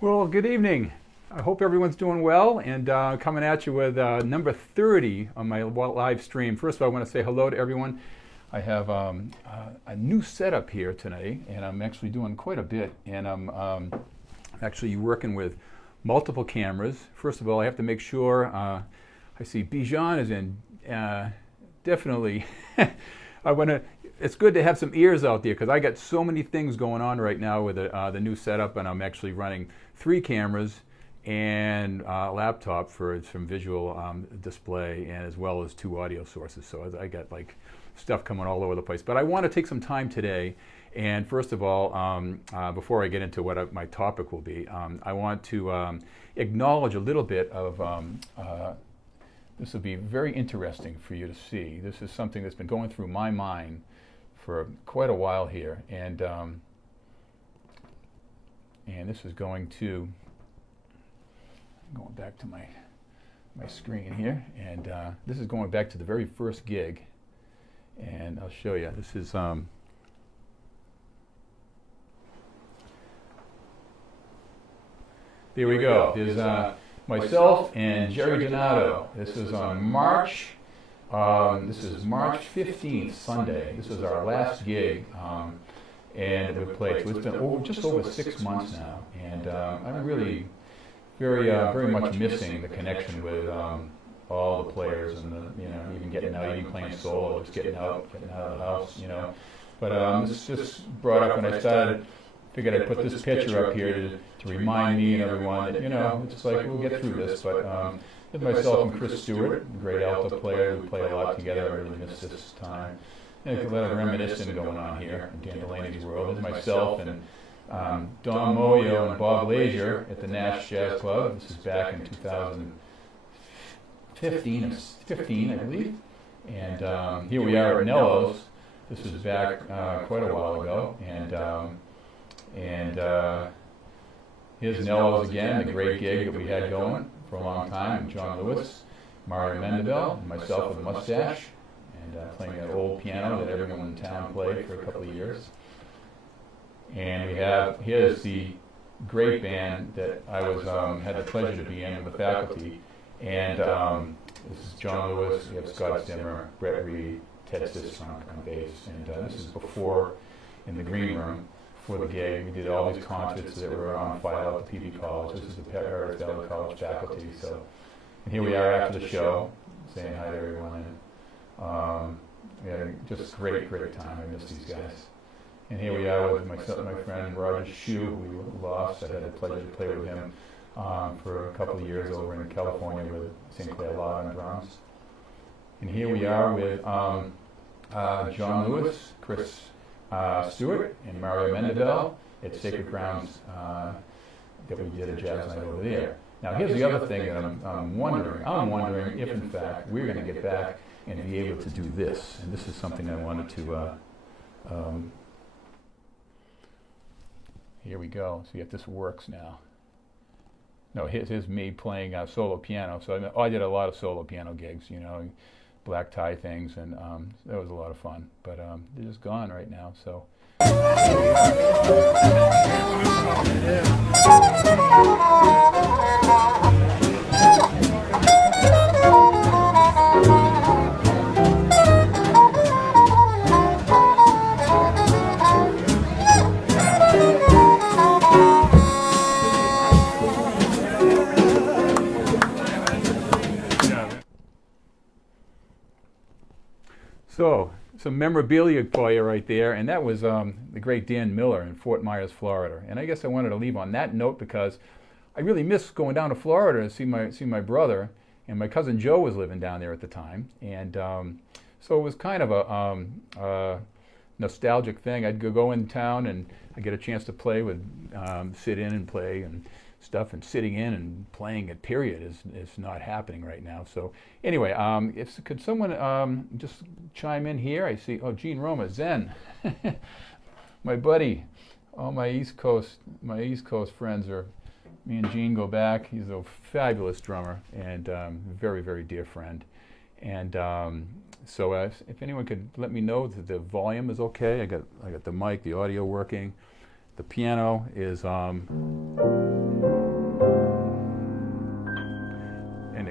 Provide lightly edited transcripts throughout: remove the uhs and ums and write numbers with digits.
Well, good evening. I hope everyone's doing well, and coming at you with number 30 on my live stream. First of all, I want to say hello to everyone. I have a new setup here today, and I'm actually doing quite a bit, and I'm actually working with multiple cameras. First of all, I have to make sure, I see Bijan is in, definitely. It's good to have some ears out there because I got so many things going on right now with the new setup, and I'm actually running 3 cameras and a laptop for some visual display, and as well as 2 audio sources. So I got like stuff coming all over the place. But I want to take some time today, and first of all, before I get into what my topic will be, I want to acknowledge a little bit of this will be very interesting for you to see. This is something that's been going through my mind for quite a while here, and this is going back to my screen here, and this is going back to the very first gig, and I'll show you. This is there we go. There's myself and Jerry Donato. This is on March 15th, Sunday. This is our last gig, and we played. So it's been just over 6 months now, and I'm really very much missing the connection with all the players, and even getting out, even playing solo, just getting out of the house, But this just brought up when I started. Figured I'd put this picture up here to remind me and everyone that it's like we'll get through this. But with myself and Chris Stewart, a great alto player, we play a lot together. I really miss this time. And a lot of reminiscing going on here in Dan Delaney's world. There's myself and Don Moyo and Bob Lazier at the Nash Jazz Club. This is back in 2015, I believe. And here we are at Nello's. This was back quite a while ago. And here's Nello's again, the great gig that we had going for a long time. John Lewis, Mario Mendebel, and myself with a mustache, and playing that old piano that everyone in town played for a couple of years. And here's the great band that I had the pleasure to be in with the faculty. And this is John Lewis, we have Scott Zimmer, Brett Reed, Ted Sistrunk on bass. And this is before, in the green room, for the gig. We did all these concerts that were on file at the PB College. This is the ZELLE College faculty. So, and here we are after the show, saying hi to everyone. And we had just a great time. I miss these guys. And here we are with my friend Roger Shue, who we lost. I had the pleasure to play with him for a couple of years over in California with St. Clair Law on drums. And here we are with John Lewis, Chris Stewart, and Mario Mendebel at Sacred Grounds that we did a jazz night over there. Now here's the other thing that I'm wondering if in fact we're going to get back and be able to do this. And this is something I wanted to, here we go, see if this works now. No, here's me playing solo piano. So I did a lot of solo piano gigs, black tie things, and that was a lot of fun. But they're just gone right now, so. So, some memorabilia for you right there, and that was the great Dan Miller in Fort Myers, Florida. And I guess I wanted to leave on that note because I really miss going down to Florida to see my brother, and my cousin Joe was living down there at the time. And so it was kind of a nostalgic thing. I'd go in town and I'd get a chance to play with, sit in and play and stuff, and sitting in and playing it, period, is not happening right now. So anyway, could someone just chime in here? I see, Gene Roma, Zen, my buddy. All my East Coast friends are, me and Gene go back. He's a fabulous drummer and very, very dear friend. And so if anyone could let me know that the volume is okay. I got the mic, the audio working. The piano is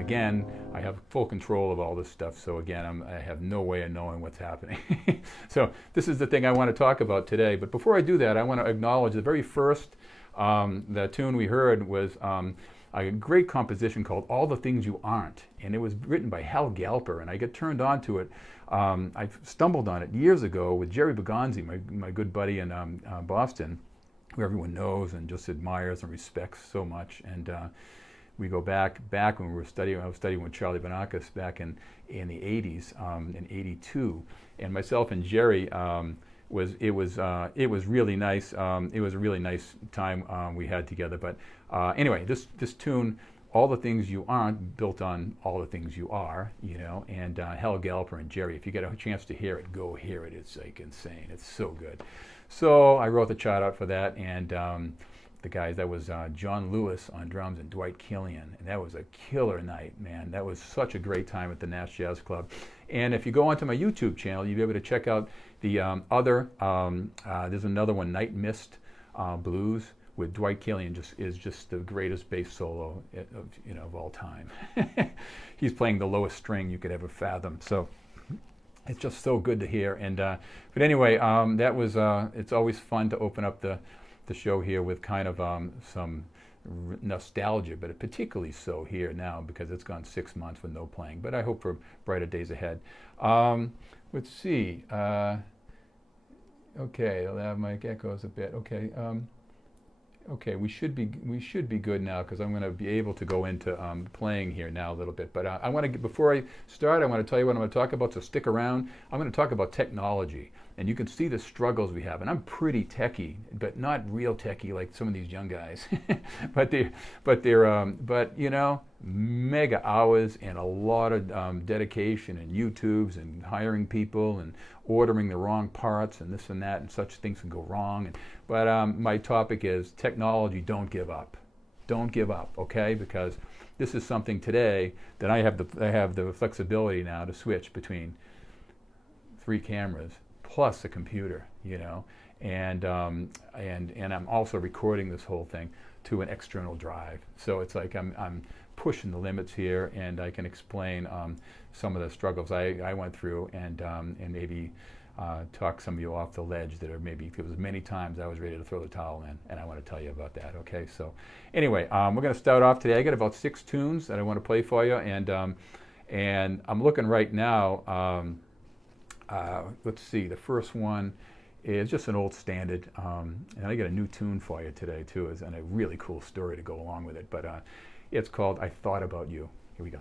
again, I have full control of all this stuff, so again, I have no way of knowing what's happening. So this is the thing I want to talk about today, but before I do that, I want to acknowledge the very first, the tune we heard was a great composition called All the Things You Aren't, and it was written by Hal Galper, and I got turned on to it. I stumbled on it years ago with Jerry Bergonzi, my good buddy in Boston, who everyone knows and just admires and respects so much. And we go back when we were studying. I was studying with Charlie Banakis back in the 80s, in '82, and myself and Jerry. It was really nice. It was a really nice time we had together. But anyway, this tune, All the Things You Aren't, built on All the Things You Are, you know. And Hal Galper and Jerry, if you get a chance to hear it, go hear it. It's like insane. It's so good. So I wrote the chart out for that, and the guys, that was John Lewis on drums and Dwight Kilian, and that was a killer night, man. That was such a great time at the Nash Jazz Club. And if you go onto my YouTube channel, you'll be able to check out the other, there's another one, Night Mist Blues, with Dwight Kilian, is just the greatest bass solo of all time. He's playing the lowest string you could ever fathom. So it's just so good to hear. And but anyway, that was it's always fun to open up the show here with kind of some nostalgia, but particularly so here now because it's gone 6 months with no playing. But I hope for brighter days ahead. Let's see. Okay, I'll have my echoes a bit. Okay. Okay, we should be good now because I'm going to be able to go into playing here now a little bit. But I want to, before I start, I want to tell you what I'm going to talk about. So stick around. I'm going to talk about technology, and you can see the struggles we have. And I'm pretty techie, but not real techie like some of these young guys. but you know, mega hours and a lot of dedication and YouTubes and hiring people and ordering the wrong parts and this and that, and such things can go wrong. But my topic is technology. Don't give up. Don't give up, okay? Because this is something today that I have the flexibility now to switch between 3 cameras plus a computer, you know, and I'm also recording this whole thing to an external drive. So it's like I'm pushing the limits here, and I can explain some of the struggles I went through, and maybe talk some of you off the ledge that are maybe, it was many times I was ready to throw the towel in, and I want to tell you about that. Okay, so anyway, we're going to start off today. I got about 6 tunes that I want to play for you, and I'm looking right now. Let's see, the first one is just an old standard, and I got a new tune for you today too, and a really cool story to go along with it. But it's called I Thought About You. Here we go.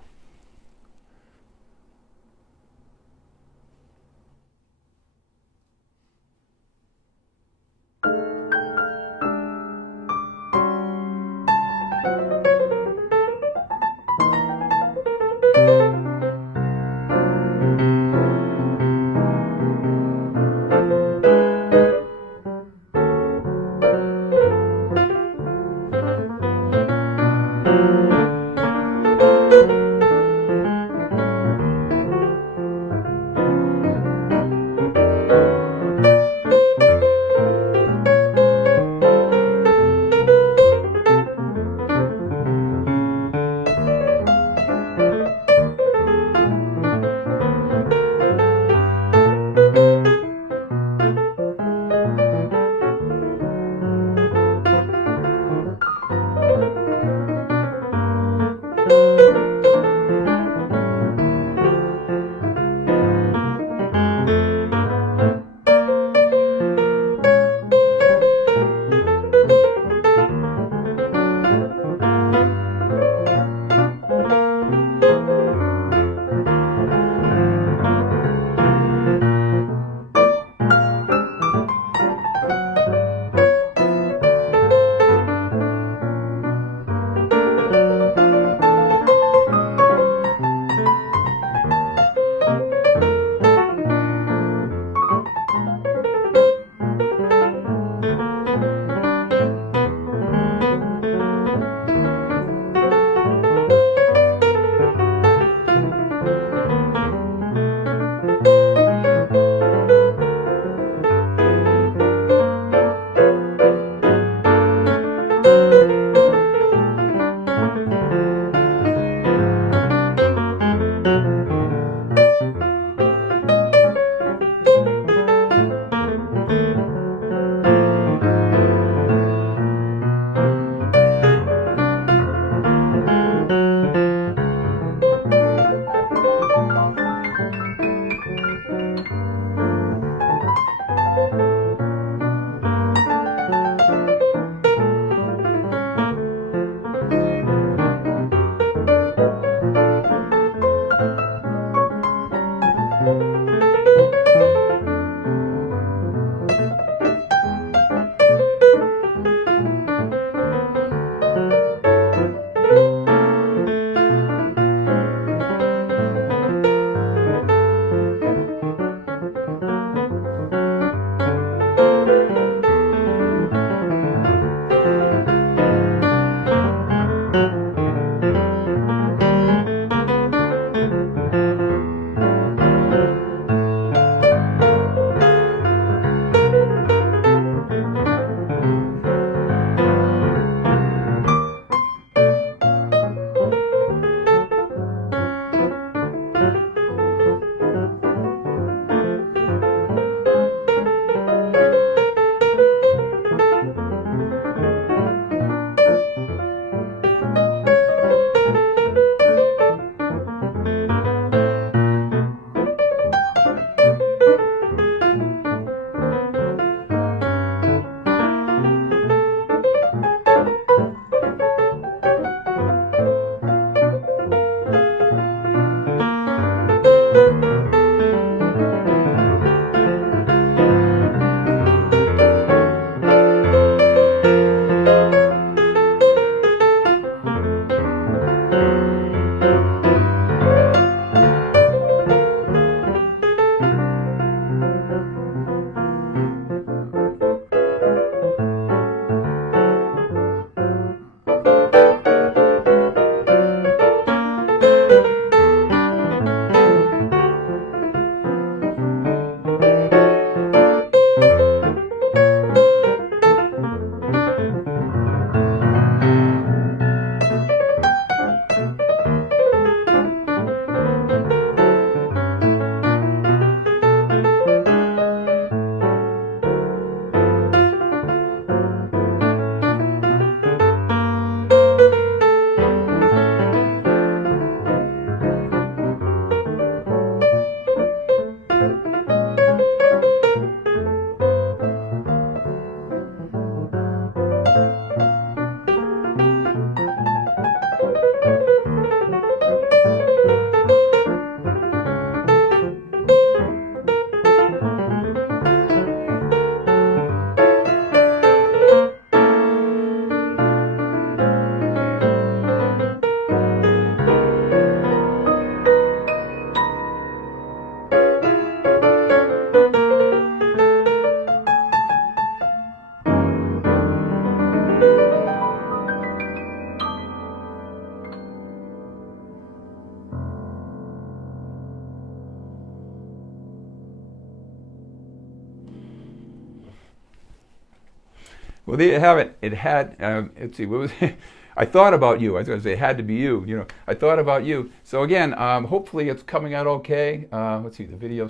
Well, there you have it. It had, let's see, what was it? I thought about you. I was going to say it had to be you. You know, I thought about you. So again, hopefully it's coming out okay. Let's see, the video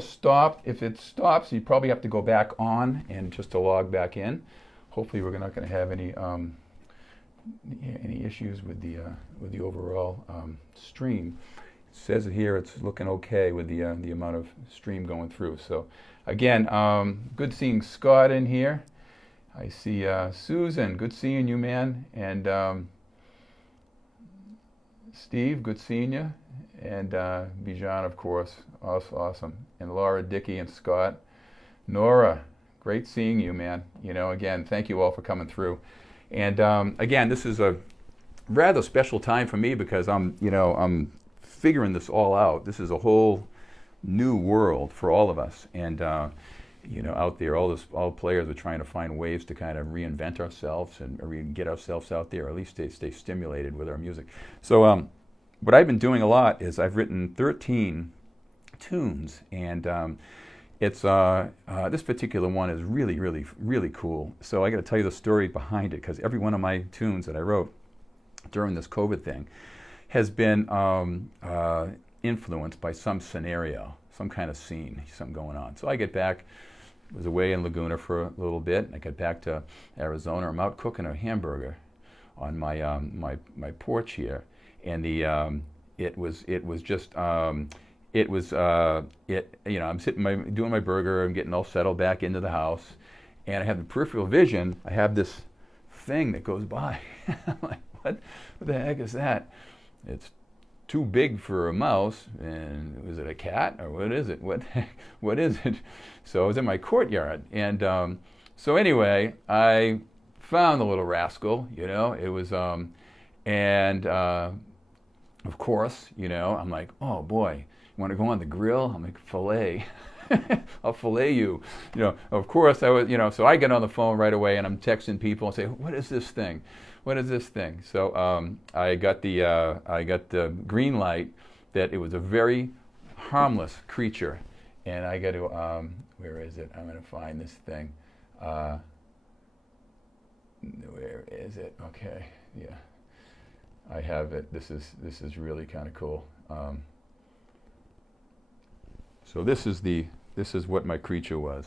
stopped. If it stops, you probably have to go back on and just to log back in. Hopefully we're not going to have any issues with the overall stream. It says it here it's looking okay with the amount of stream going through. So again, good seeing Scott in here. I see Susan, good seeing you, man. And Steve, good seeing you. And Bijan, of course, also awesome. And Laura, Dickey, and Scott. Nora, great seeing you, man. You know, again, thank you all for coming through. And again, this is a rather special time for me because I'm figuring this all out. This is a whole new world for all of us. And out there, all players are trying to find ways to kind of reinvent ourselves and get ourselves out there, or at least stay stimulated with our music. So what I've been doing a lot is I've written 13 tunes, and it's this particular one is really, really, really cool. So I got to tell you the story behind it, because every one of my tunes that I wrote during this COVID thing has been influenced by some scenario, some kind of scene, something going on. So I get back, was away in Laguna for a little bit, and I got back to Arizona. I'm out cooking a hamburger on my my porch here, and I'm sitting doing my burger, I'm getting all settled back into the house, and I have the peripheral vision. I have this thing that goes by. I'm like, what the heck is that? It's too big for a mouse, and was it a cat, or what is it? What is it? So I was in my courtyard, and so anyway, I found the little rascal. It was, and of course, I'm like, oh boy, you want to go on the grill? I'm like, fillet. I'll fillet you. Of course I was, so I get on the phone right away, and I'm texting people and say, what is this thing? What is this thing? So I got the green light that it was a very harmless creature, and I got to where is it? I'm going to find this thing. Where is it? Okay, yeah, I have it. This is really kind of cool. So this is what my creature was.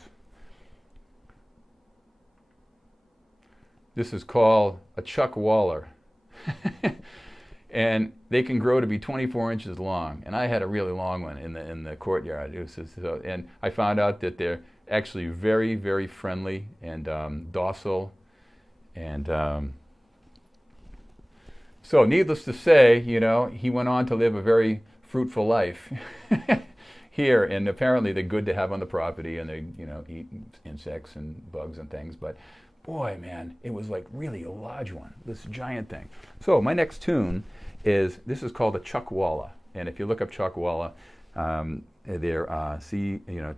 This is called a C.Walla. And they can grow to be 24 inches long. And I had a really long one in the courtyard. It was just, and I found out that they're actually very, very friendly and docile. And so needless to say, he went on to live a very fruitful life here. And apparently they're good to have on the property, and they, eat insects and bugs and things. But boy, man, it was like really a large one, this giant thing. So my next tune is called a C.Walla. And if you look up C.Walla, they're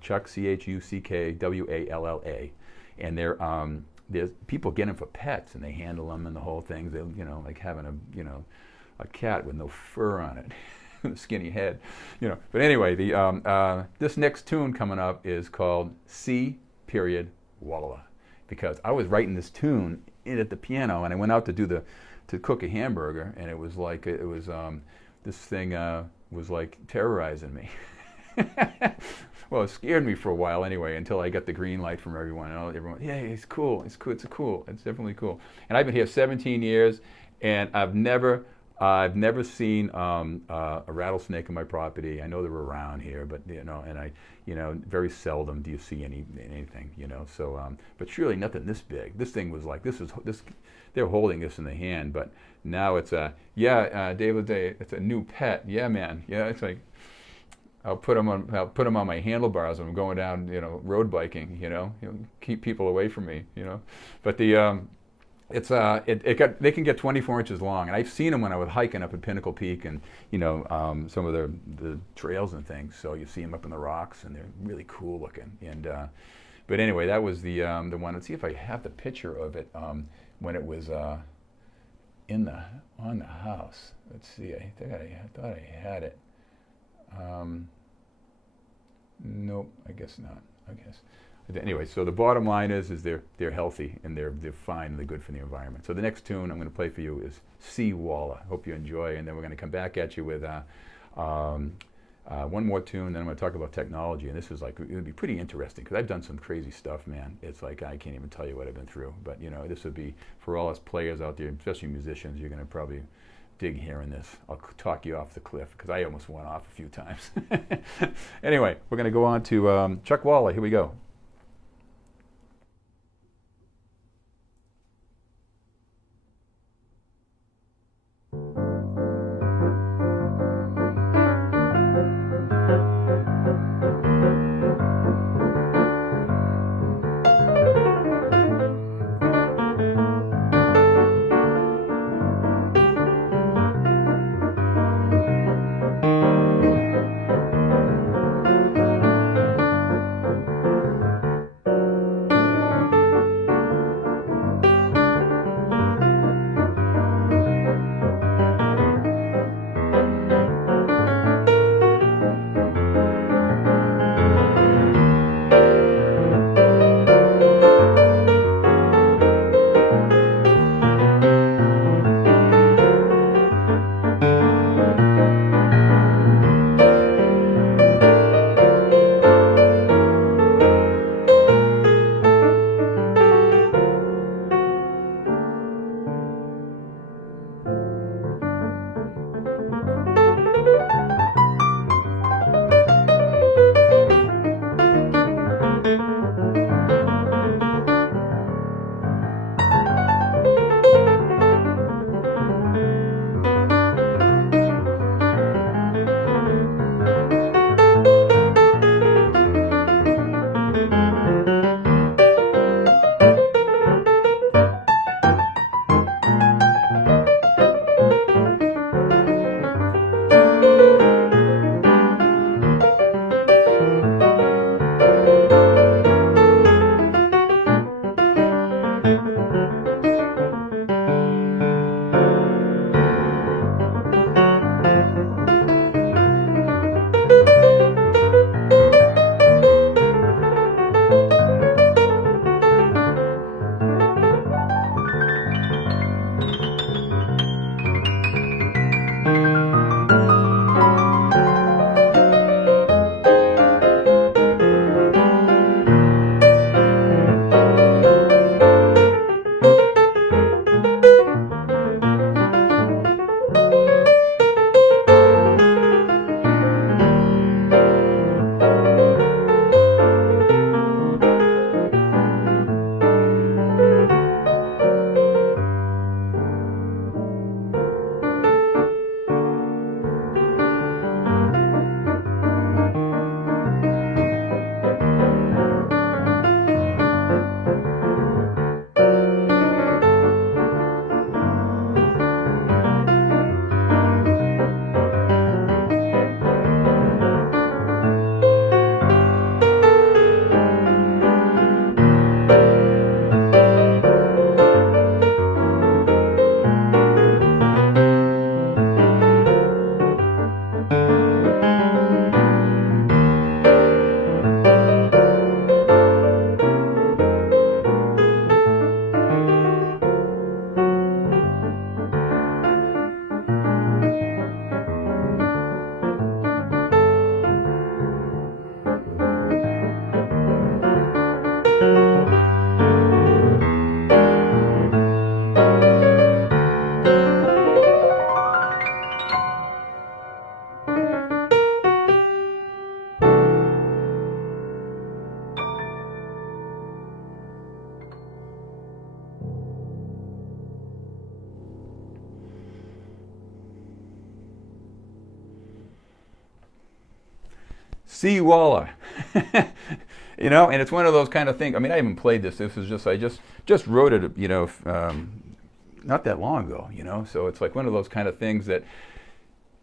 Chuck, C-H-U-C-K-W-A-L-L-A. And there's people get them for pets, and they handle them and the whole thing. They, like having a cat with no fur on it, a skinny head, But anyway, this next tune coming up is called C.Walla. Because I was writing this tune at the piano, and I went out to cook a hamburger, and it was like this thing was like terrorizing me. Well, it scared me for a while anyway, until I got the green light from everyone. And everyone, yeah, it's cool, it's cool, it's definitely cool. And I've been here 17 years, and I've never seen a rattlesnake on my property. I know they're around here, but and I, very seldom do you see anything, So, but surely nothing this big. This thing was like this. They're holding this in the hand, but now it's David, it's a new pet. Yeah, man. Yeah, it's like I'll put them on my handlebars when I'm going down, road biking. Keep people away from me. But the they can get 24 inches long, and I've seen them when I was hiking up at Pinnacle Peak, and some of the trails and things. So you see them up in the rocks, and they're really cool looking. And but anyway, that was the one. Let's see if I have the picture of it when it was on the house. Let's see. I thought I had it. Nope, I guess not. I guess Anyway, so the bottom line is they're healthy and they're fine and they're good for the environment. So the next tune I'm going to play for you is C.Walla. Hope you enjoy, and then we're going to come back at you with one more tune. Then I'm going to talk about technology, and this is like, it would be pretty interesting because I've done some crazy stuff, man. It's like I can't even tell you what I've been through. But you know, this would be for all us players out there, especially musicians. You're going to probably dig hearing this. I'll talk you off the cliff because I almost went off a few times. Anyway, we're going to go on to C.Walla. Here we go. C.Walla. You know, and it's one of those kind of things. I mean, I haven't played this. This is just, I just wrote it, you know, not that long ago, you know. So it's like one of those kind of things that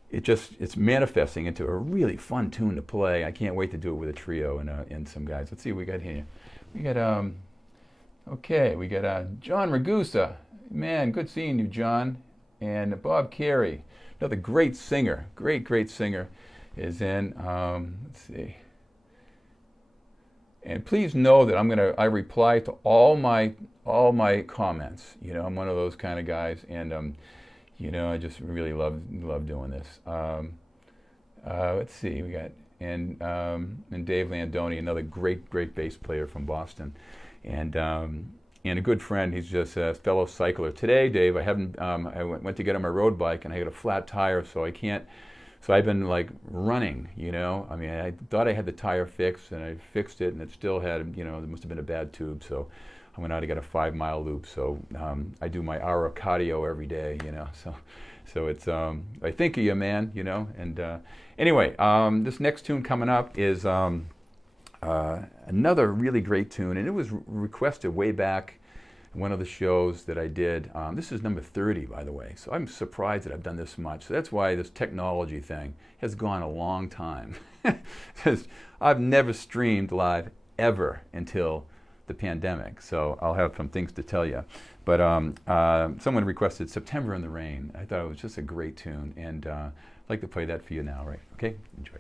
it's manifesting into a really fun tune to play. I can't wait to do it with a trio and some guys. Let's see what we got here. We got, okay, we got John Ragusa. Man, good seeing you, John. And Bob Carey, another great singer, great singer, is in, let's see. And please know that I reply to all my comments. You know, I'm one of those kind of guys, and you know, I just really love doing this. Let's see, we got and Dave Landoni, another great bass player from Boston, and a good friend. He's just a fellow cycler. Today, Dave, I went to get on my road bike and I got a flat tire, so I can't. So I've been like running, you know. I mean, I thought I had the tire fixed, and I fixed it, and it still had, you know, there must have been a bad tube. So I went out to get a 5-mile loop. So I do my hour of cardio every day, you know. So it's I think of you, man, you know. And anyway, this next tune coming up is another really great tune, and it was requested way back in one of the shows that I did. This is number 30, by the way, so I'm surprised that I've done this much. So that's why this technology thing has gone a long time. Because I've never streamed live ever until the pandemic, so I'll have some things to tell you. But someone requested September in the Rain. I thought it was just a great tune, and I'd like to play that for you now, right? Okay, enjoy.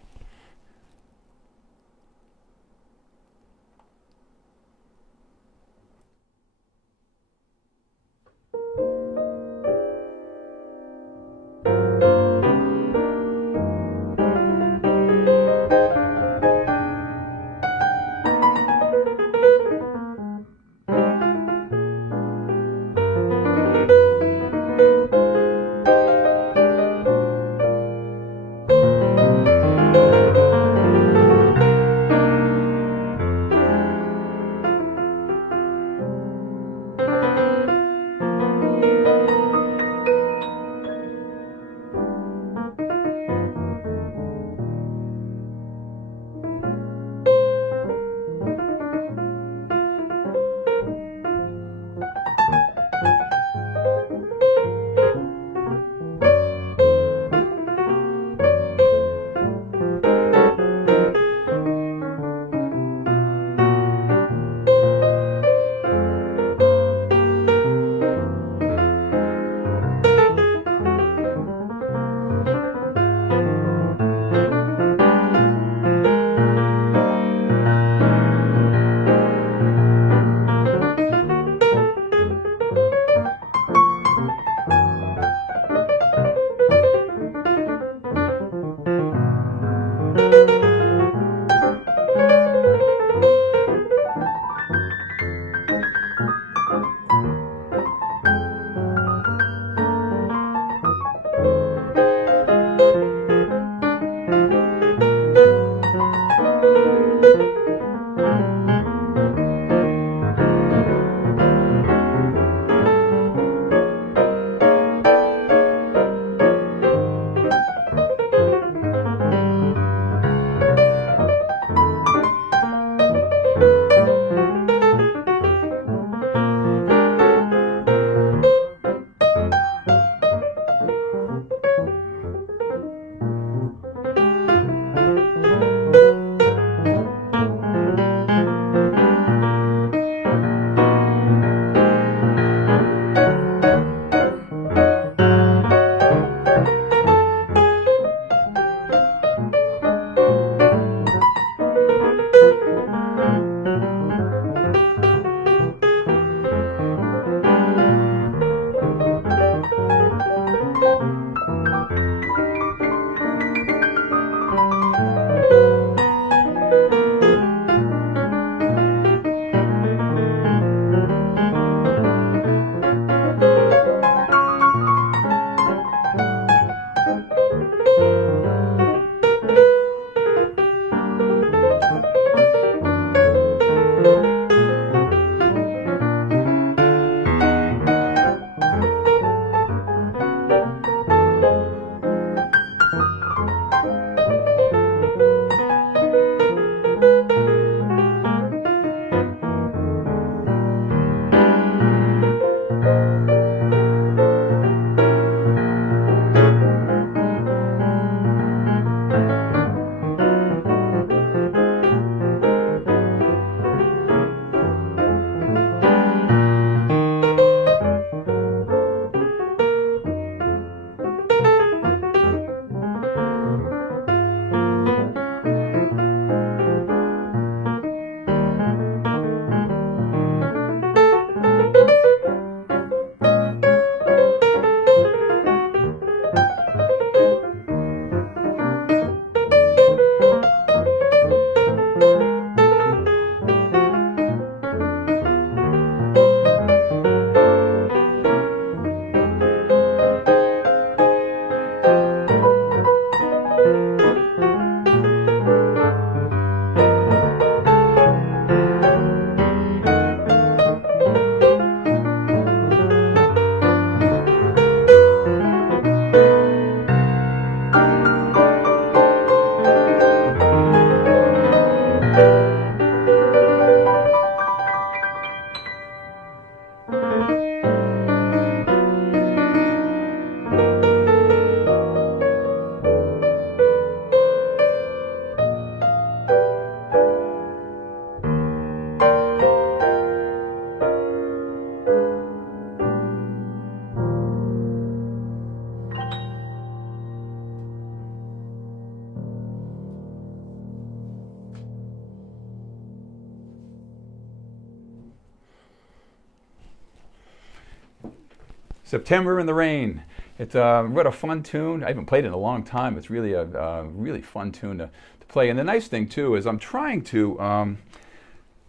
September in the Rain. It's what a fun tune. I haven't played it in a long time. It's really a really fun tune to play. And the nice thing too is I'm trying to on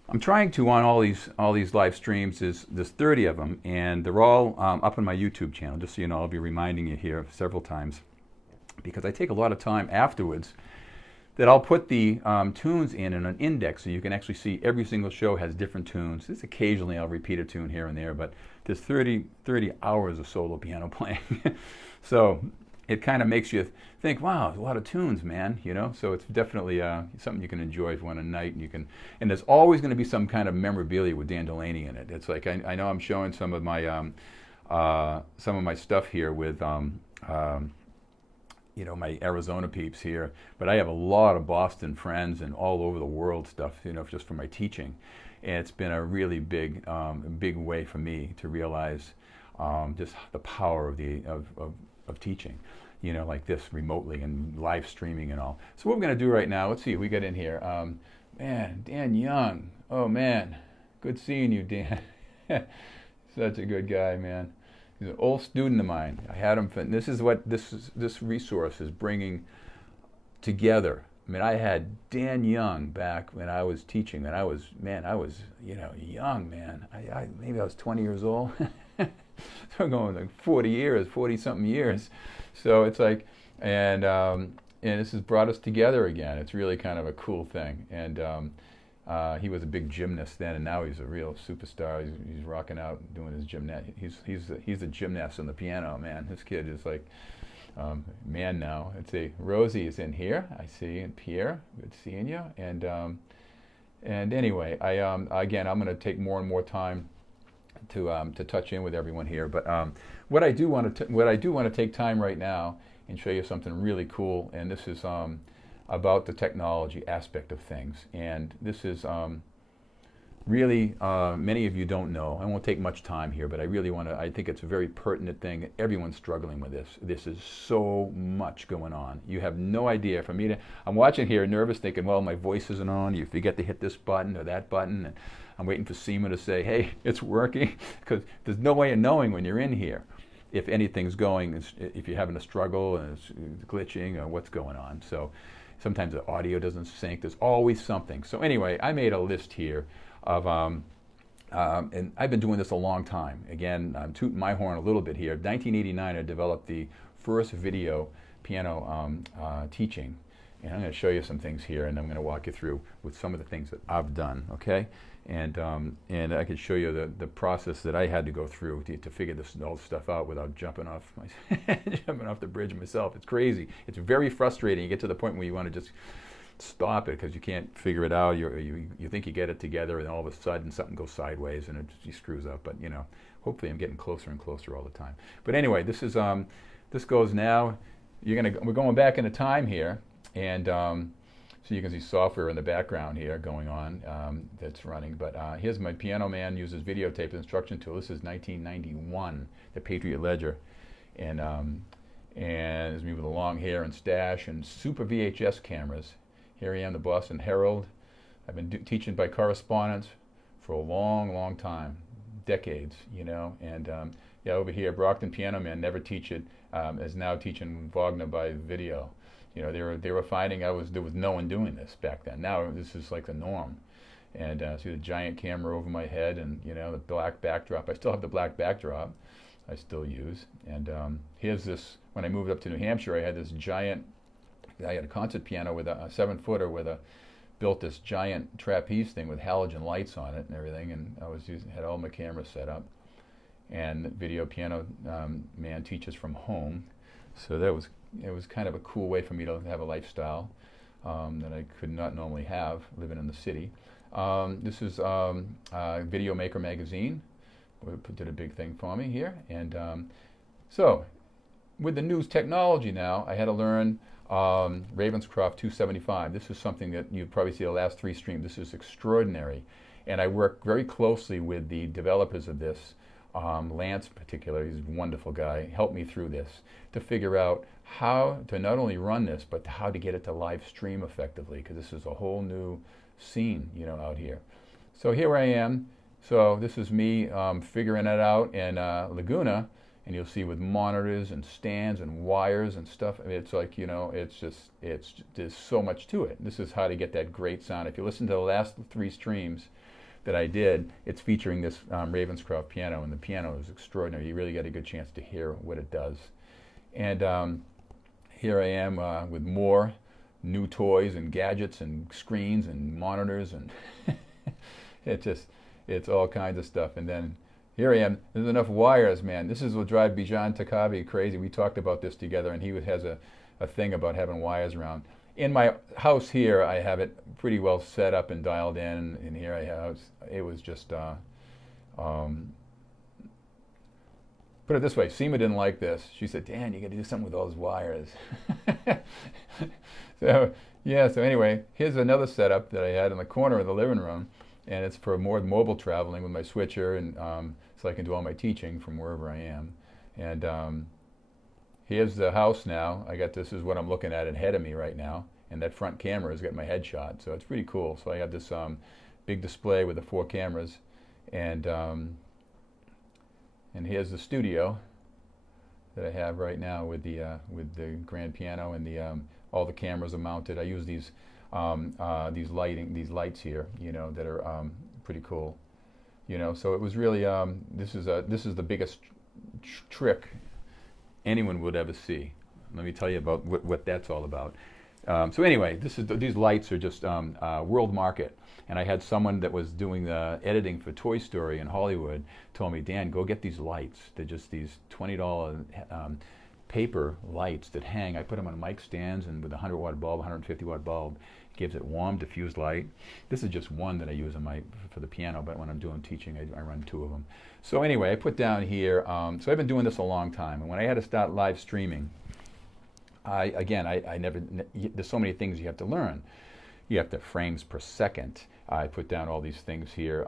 all these live streams. There's 30 of them, and they're all up on my YouTube channel. Just so you know, I'll be reminding you here several times because I take a lot of time afterwards that I'll put the tunes in an index so you can actually see every single show has different tunes. Just occasionally I'll repeat a tune here and there, but there's 30 hours of solo piano playing. So it kind of makes you think, wow, there's a lot of tunes, man, you know? So it's definitely something you can enjoy if you want a night, and there's always going to be some kind of memorabilia with Dan Delaney in it. It's like, I know I'm showing some of my stuff here with you know, my Arizona peeps here, but I have a lot of Boston friends and all over the world stuff, you know, just from my teaching. And it's been a really big way for me to realize just the power of teaching, you know, like this remotely and live streaming and all. So what we're going to do right now, let's see if we get in here. Man, Dan Young. Oh, man. Good seeing you, Dan. Such a good guy, man. He's an old student of mine. I had him. This is what this resource is bringing together. I mean, I had Dan Young back when I was teaching, and I was you know, young, man. Maybe I was 20 years old. So I'm going like 40-something years. So it's like, and this has brought us together again. It's really kind of a cool thing. And he was a big gymnast then, and now he's a real superstar. He's rocking out, doing his gymnast. He's a gymnast on the piano, man. This kid is like, man now. I'd say Rosie is in here. I see, and Pierre, good seeing you. And anyway, again, I'm going to take more and more time to touch in with everyone here. But what I do want to take time right now and show you something really cool. And this is about the technology aspect of things. And this is really, many of you don't know. I won't take much time here, but I think it's a very pertinent thing. Everyone's struggling with this. This is so much going on. You have no idea. For me I'm watching here nervous thinking, well, my voice isn't on. You forget to hit this button or that button. And I'm waiting for Seema to say, hey, it's working. Because there's no way of knowing when you're in here if anything's going, if you're having a struggle and it's glitching or what's going on. So sometimes the audio doesn't sync. There's always something. So anyway, I made a list here of, and I've been doing this a long time. Again, I'm tooting my horn a little bit here. 1989, I developed the first video piano teaching. And I'm going to show you some things here, and I'm going to walk you through with some of the things that I've done, okay? And I can show you the process that I had to go through to figure all this stuff out without jumping off the bridge myself. It's crazy. It's very frustrating. You get to the point where you want to just stop it because you can't figure it out. You think you get it together, and all of a sudden something goes sideways and it screws up. But you know, hopefully I'm getting closer and closer all the time. But anyway, this is this goes now. We're going back into time here, and so you can see software in the background here going on that's running. But here's my Piano Man uses videotape instruction tool. This is 1991, the Patriot Ledger, and there's me with the long hair and stash and super VHS cameras. Here I am, the Boston Herald. I've been teaching by correspondence for a long, long time, decades, you know. And yeah, over here, Brockton Piano Man, never teach it, is now teaching Wagner by video. You know, they were finding there was no one doing this back then. Now this is like the norm. And see the giant camera over my head, and you know the black backdrop. I still have the black backdrop. I still use. And here's this. When I moved up to New Hampshire, I had this giant. I had a concert piano with a 7-footer built this giant trapeze thing with halogen lights on it and everything. And I had all my cameras set up. And video piano man teaches from home. So it was kind of a cool way for me to have a lifestyle that I could not normally have living in the city. This is Video Maker magazine. Did a big thing for me here. And so with the news technology now, I had to learn Ravenscroft 275. This is something that you've probably seen the last 3 streams. This is extraordinary. And I work very closely with the developers of this. Lance in particular, he's a wonderful guy, helped me through this to figure out how to not only run this, but how to get it to live stream effectively, because this is a whole new scene, you know, out here. So here I am. So this is me figuring it out in Laguna, and you'll see with monitors and stands and wires and stuff. I mean, it's like, you know, there's so much to it. This is how to get that great sound. If you listen to the last 3 streams that I did, it's featuring this Ravenscroft piano, and the piano is extraordinary. You really get a good chance to hear what it does. And here I am with more new toys and gadgets and screens and monitors, and it's all kinds of stuff. And then here I am. There's enough wires, man. This is what drives Bijan Takavi crazy. We talked about this together, and he has a thing about having wires around. In my house here, I have it pretty well set up and dialed in, and here I have, it was just, put it this way, Seema didn't like this. She said, Dan, you got to do something with all those wires. So, yeah, so anyway, here's another setup that I had in the corner of the living room, and it's for more mobile traveling with my switcher, and so I can do all my teaching from wherever I am. And here's the house now. This is what I'm looking at ahead of me right now, and that front camera has got my headshot, so it's pretty cool. So I got this big display with the 4 cameras, and here's the studio that I have right now with the grand piano, and all the cameras are mounted. I use these lights here, you know, that are pretty cool, you know. So it was really this is the biggest trick anyone would ever see. Let me tell you about what that's all about. So anyway, these lights are just world market. And I had someone that was doing the editing for Toy Story in Hollywood told me, Dan, go get these lights. They're just these $20 paper lights that hang. I put them on mic stands, and with a 100-watt bulb, 150-watt bulb, it gives it warm, diffused light. This is just one that I use for the piano, but when I'm doing teaching, I run 2 of them. So anyway, I put down here, so I've been doing this a long time, and when I had to start live streaming, there's so many things you have to learn. You have to frames per second. I put down all these things here.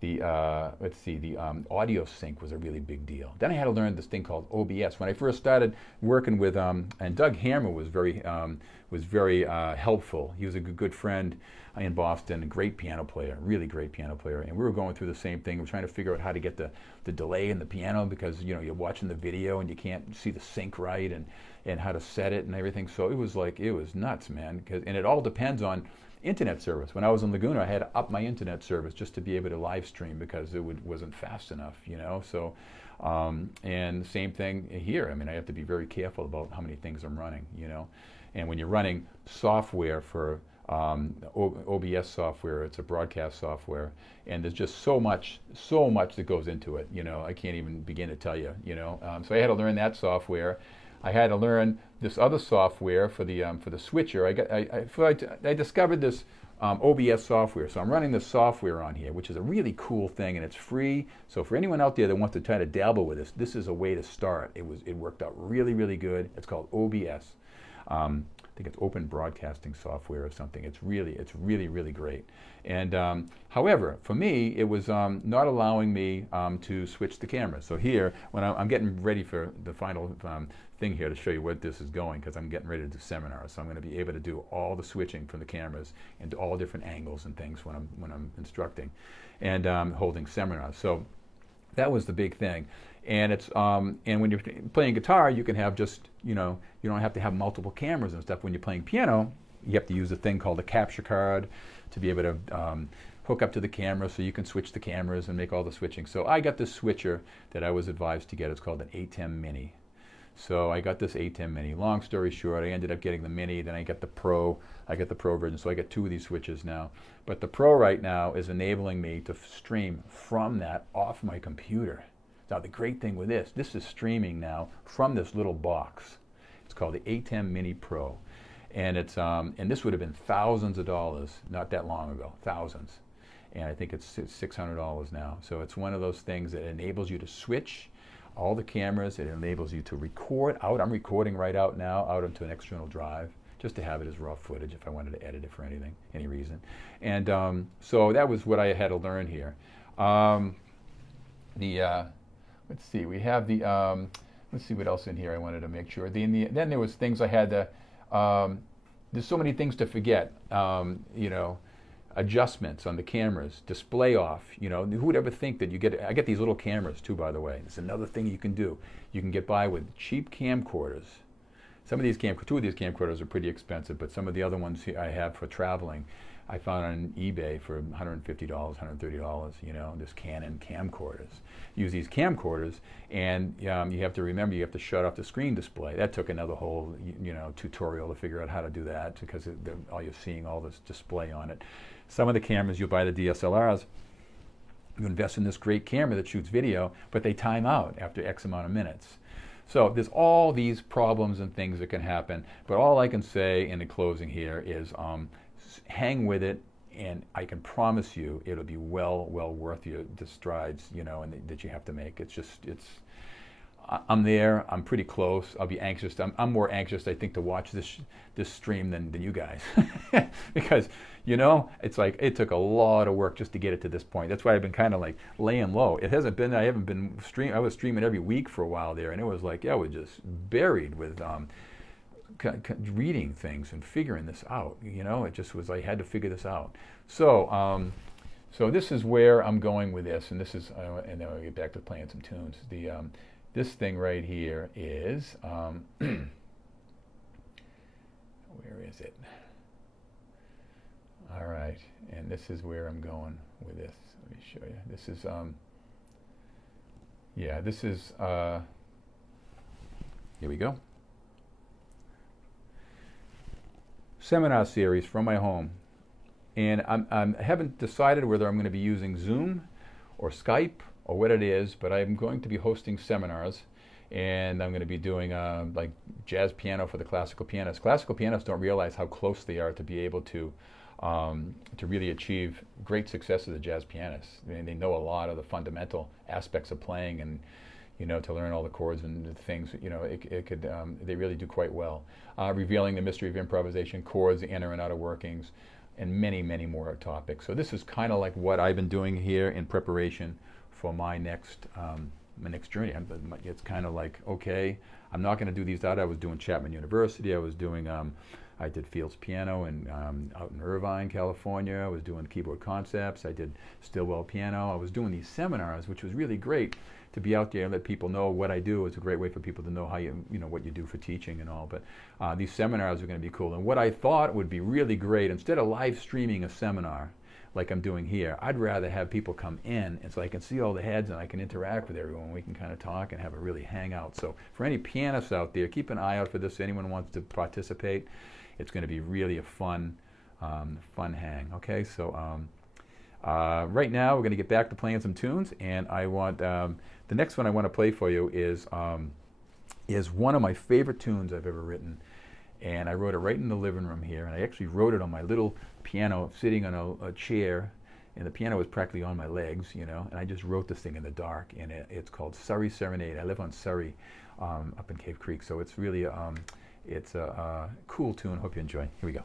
The audio sync was a really big deal. Then I had to learn this thing called OBS. When I first started working with, and Doug Hammer was very helpful. He was a good friend in Boston, a great piano player, really great piano player. And we were going through the same thing. We're trying to figure out how to get the delay in the piano, because, you know, you're watching the video and you can't see the sync right, and how to set it and everything. So it was nuts, man. And it all depends on internet service. When I was in Laguna, I had to up my internet service just to be able to live stream, because it wasn't fast enough, you know. So, and same thing here. I mean, I have to be very careful about how many things I'm running, you know. And when you're running software for OBS software, it's a broadcast software, and there's just so much that goes into it, you know. I can't even begin to tell you, you know. So I had to learn that software. I had to learn this other software for the switcher. I discovered this OBS software. So I'm running this software on here, which is a really cool thing, and it's free. So for anyone out there that wants to try to dabble with this is a way to start. It worked out really, really good. It's called OBS. I think it's Open Broadcasting Software or something. It's really, really great. And however, for me, it was not allowing me to switch the camera. So here, when I'm getting ready for the final thing here to show you what this is going, because I'm getting ready to do seminars, so I'm going to be able to do all the switching from the cameras into all different angles and things when I'm instructing and holding seminars. So that was the big thing. And it's and when you're playing guitar, you can have just, you know, you don't have to have multiple cameras and stuff. When you're playing piano, you have to use a thing called a capture card to be able to hook up to the camera, so you can switch the cameras and make all the switching. So I got this switcher that I was advised to get. It's called an ATEM Mini. So I got this ATEM Mini. Long story short, I ended up getting the Mini, then I got the Pro. I got the Pro version, so I got 2 of these switches now. But the Pro right now is enabling me to stream from that off my computer. Now the great thing with this is streaming now from this little box. It's called the ATEM Mini Pro. And it's and this would have been thousands of dollars not that long ago, thousands. And I think it's $600 now. So it's one of those things that enables you to switch all the cameras. It enables you to record out. I'm recording right out now out into an external drive, just to have it as raw footage if I wanted to edit it for any reason. And so that was what I had to learn here. Let's see, we have the, let's see what else in here I wanted to make sure. Then there was things I had to, there's so many things to forget, you know. adjustments on the cameras, display off. You know, who would ever think that I get these little cameras too, by the way. It's another thing you can do. You can get by with cheap camcorders. Two of these camcorders are pretty expensive, but some of the other ones I have for traveling, I found on eBay for $150, $130, you know, this Canon camcorders. Use these camcorders, and you have to remember you have to shut off the screen display. That took another whole, you know, tutorial to figure out how to do that, because all you're seeing all this display on it. Some of the cameras, you buy the DSLRs, you invest in this great camera that shoots video, but they time out after X amount of minutes. So there's all these problems and things that can happen, but all I can say in the closing here is hang with it, and I can promise you it'll be well worth the strides, you know, and that you have to make. I'm there. I'm pretty close. I'll be anxious. I'm more anxious, I think, to watch this stream than you guys, because, you know, it's like it took a lot of work just to get it to this point. That's why I've been kind of like laying low. I haven't been streaming. I was streaming every week for a while there, and it was like, yeah, I was just buried with reading things and figuring this out. You know, it just was, I had to figure this out. So so this is where I'm going with this, and this is, and then I'll get back to playing some tunes. This thing right here is, where is it? All right, and this is where I'm going with this. Let me show you. This is, yeah, this is, here we go. Seminar series from my home. And I haven't decided whether I'm going to be using Zoom or Skype or what it is, but I'm going to be hosting seminars, and I'm going to be doing like jazz piano for the classical pianists. Classical pianists don't realize how close they are to be able to really achieve great success as a jazz pianist. I mean, they know a lot of the fundamental aspects of playing, and you know, to learn all the chords and the things, you know, they really do quite well. Revealing the mystery of improvisation, chords, the inner and outer workings, and many more topics. So this is kind of like what I've been doing here in preparation for my next journey. It's kind of like, okay, I'm not going to do these out. I was doing Chapman University. I was doing, I did Fields Piano out in Irvine, California. I was doing Keyboard Concepts. I did Stillwell Piano. I was doing these seminars, which was really great to be out there and let people know what I do. It's a great way for people to know how you know, what you do for teaching and all. But these seminars are going to be cool. And what I thought would be really great, instead of live streaming a seminar like I'm doing here, I'd rather have people come in, and so I can see all the heads and I can interact with everyone. We can kind of talk and have a really hangout. So for any pianists out there, keep an eye out for this. Anyone wants to participate, it's going to be really a fun hang. Okay, so right now we're going to get back to playing some tunes, and I want the next one I want to play for you is one of my favorite tunes I've ever written, and I wrote it right in the living room here, and I actually wrote it on my little piano sitting on a chair, and the piano was practically on my legs, you know, and I just wrote this thing in the dark, and it's called Surrey Serenade. I live on Surrey up in Cave Creek, so it's really it's a cool tune. Hope you enjoy. Here we go.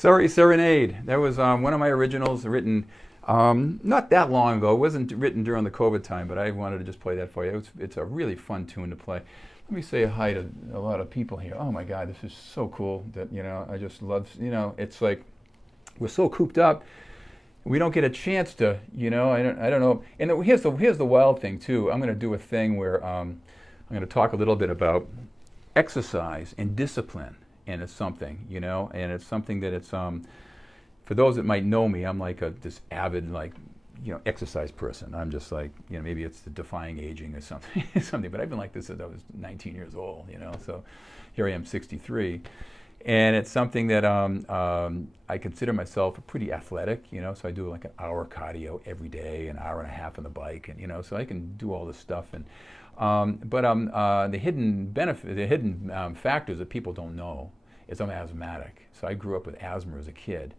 Surrey Serenade. That was one of my originals written not that long ago. It wasn't written during the COVID time, but I wanted to just play that for you. It's a really fun tune to play. Let me say hi to a lot of people here. Oh my God, this is so cool that, you know, I just love, you know, it's like we're so cooped up. We don't get a chance to, you know, I don't know. And here's the wild thing too. I'm going to do a thing where I'm going to talk a little bit about exercise and discipline. And it's something, you know, and it's something that it's, for those that might know me, I'm like this avid, like, you know, exercise person. I'm just like, you know, maybe it's the defying aging or something, but I've been like this since I was 19 years old, you know, so here I am, 63. And it's something that I consider myself pretty athletic, you know, so I do like an hour cardio every day, an hour and a half on the bike, and, you know, so I can do all this stuff. And but the hidden benefit, the hidden factors that people don't know is I'm asthmatic. So I grew up with asthma as a kid.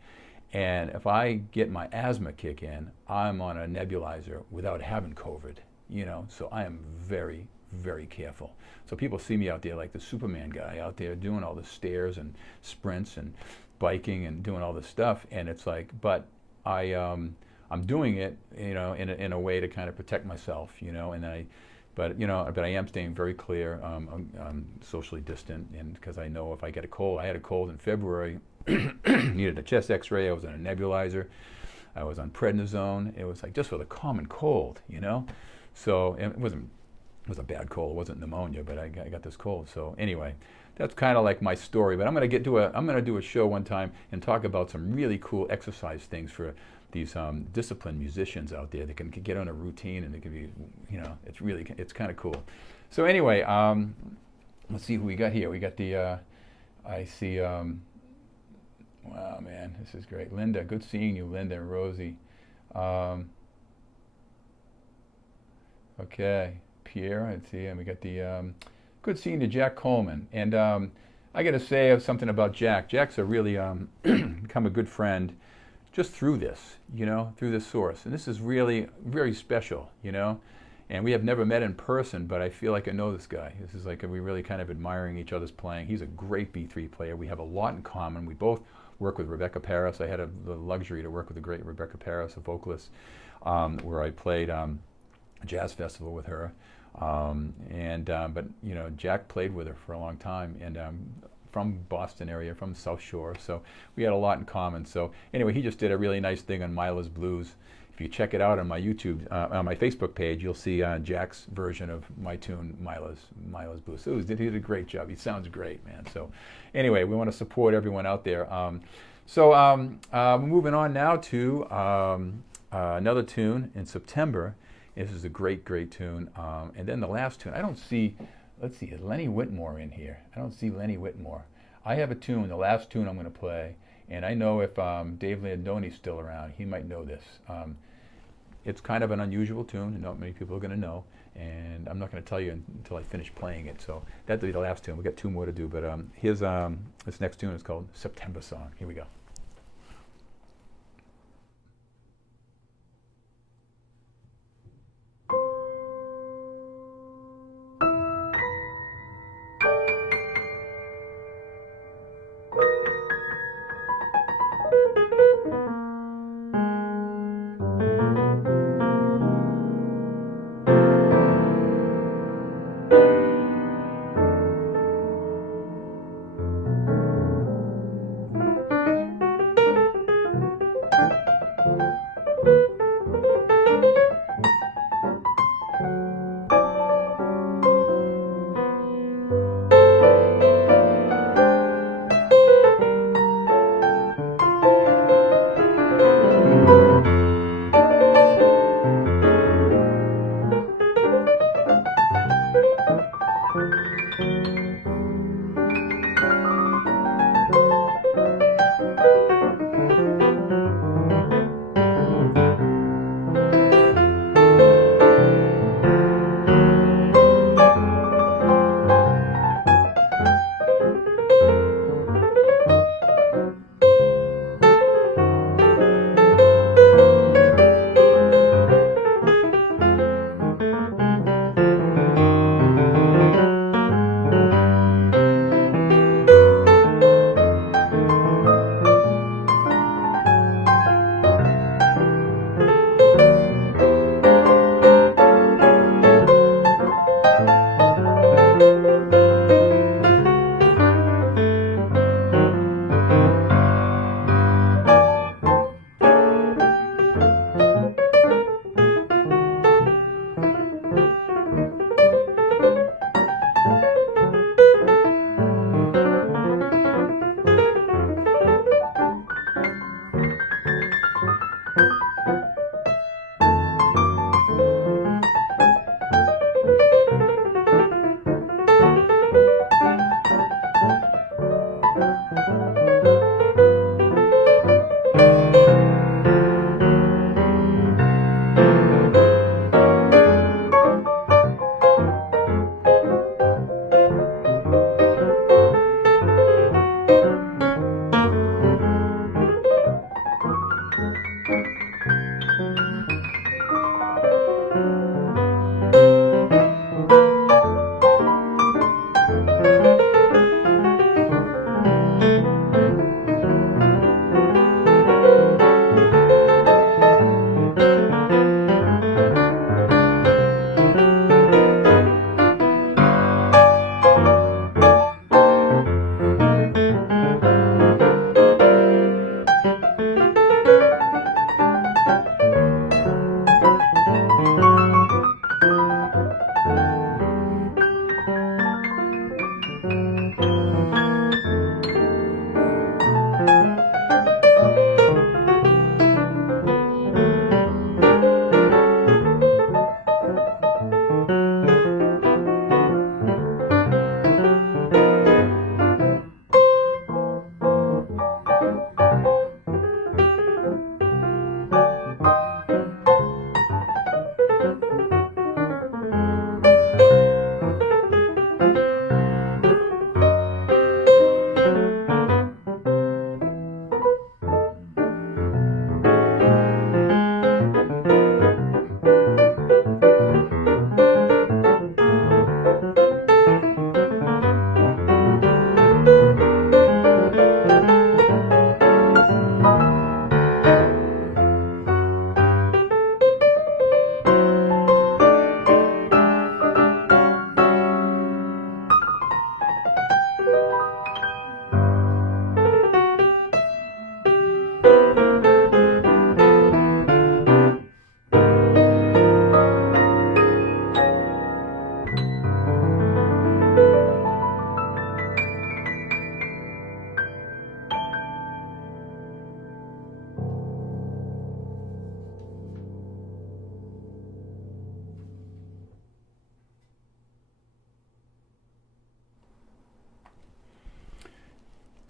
And if I get my asthma kick in, I'm on a nebulizer without having COVID, you know, so I am very, very careful. So people see me out there like the Superman guy out there doing all the stairs and sprints and biking and doing all this stuff. And it's like, but I'm doing it, you know, in a way to kind of protect myself, you know, and but I am staying very clear. I'm socially distant, and because I know if I get a cold, I had a cold in February, needed a chest X-ray. I was on a nebulizer. I was on prednisone. It was like just for the common cold, you know. So it was a bad cold. It wasn't pneumonia, but I got this cold. So anyway, that's kind of like my story. But I'm going to do a show one time and talk about some really cool exercise things for these disciplined musicians out there that can get on a routine, and it can be, you know, it's kind of cool. So anyway, let's see who we got here. We got the, I see, wow, man, this is great. Linda, good seeing you, Linda and Rosie. Okay, Pierre, I see, and we got the, good seeing you, Jack Coleman. And I got to say something about Jack. Jack's a really become a good friend just through this, you know, through this source. And this is really very special, you know. And we have never met in person, but I feel like I know this guy. This is like we really kind of admiring each other's playing. He's a great B3 player. We have a lot in common. We both work with Rebecca Paris. I had the luxury to work with the great Rebecca Paris, a vocalist, where I played a jazz festival with her. But you know, Jack played with her for a long time, and from Boston area, from South Shore, so we had a lot in common. So anyway, he just did a really nice thing on Mila's Blues. If you check it out on my YouTube, on my Facebook page, you'll see Jack's version of my tune, Mila's Blues. So he did a great job. He sounds great, man. So anyway, we want to support everyone out there. Moving on now to another tune in September. This is a great, great tune. And then the last tune, I don't see, let's see, is Lenny Whitmore in here? I don't see Lenny Whitmore. I have a tune, the last tune I'm going to play, and I know if Dave Landoni's still around, he might know this. It's kind of an unusual tune, and not many people are going to know, and I'm not going to tell you until I finish playing it. So that'll be the last tune. We've got two more to do, but here's this next tune is called September Song. Here we go.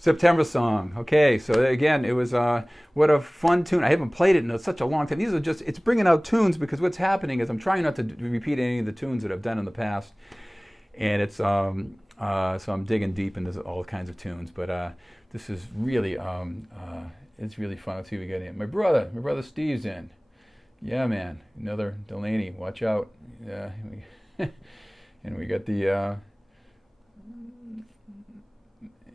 September Song. Okay, so again, it was what a fun tune. I haven't played it in such a long time. These are just, it's bringing out tunes because what's happening is I'm trying not to repeat any of the tunes that I've done in the past, and it's so I'm digging deep into all kinds of tunes. But this is really it's really fun. Let's see if we get in. My brother Steve's in. Yeah, man, another Delaney. Watch out. Yeah, and we got the.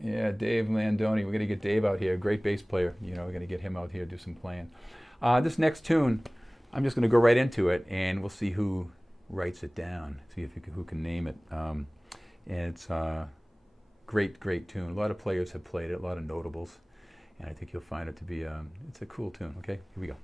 Yeah, Dave Landoni. We're going to get Dave out here, great bass player. You know, we're going to get him out here, do some playing. This next tune, I'm just going to go right into it, and we'll see who writes it down, see if who can name it. And it's a great tune. A lot of players have played it, a lot of notables, and I think you'll find it to be, it's a cool tune. Okay, here we go.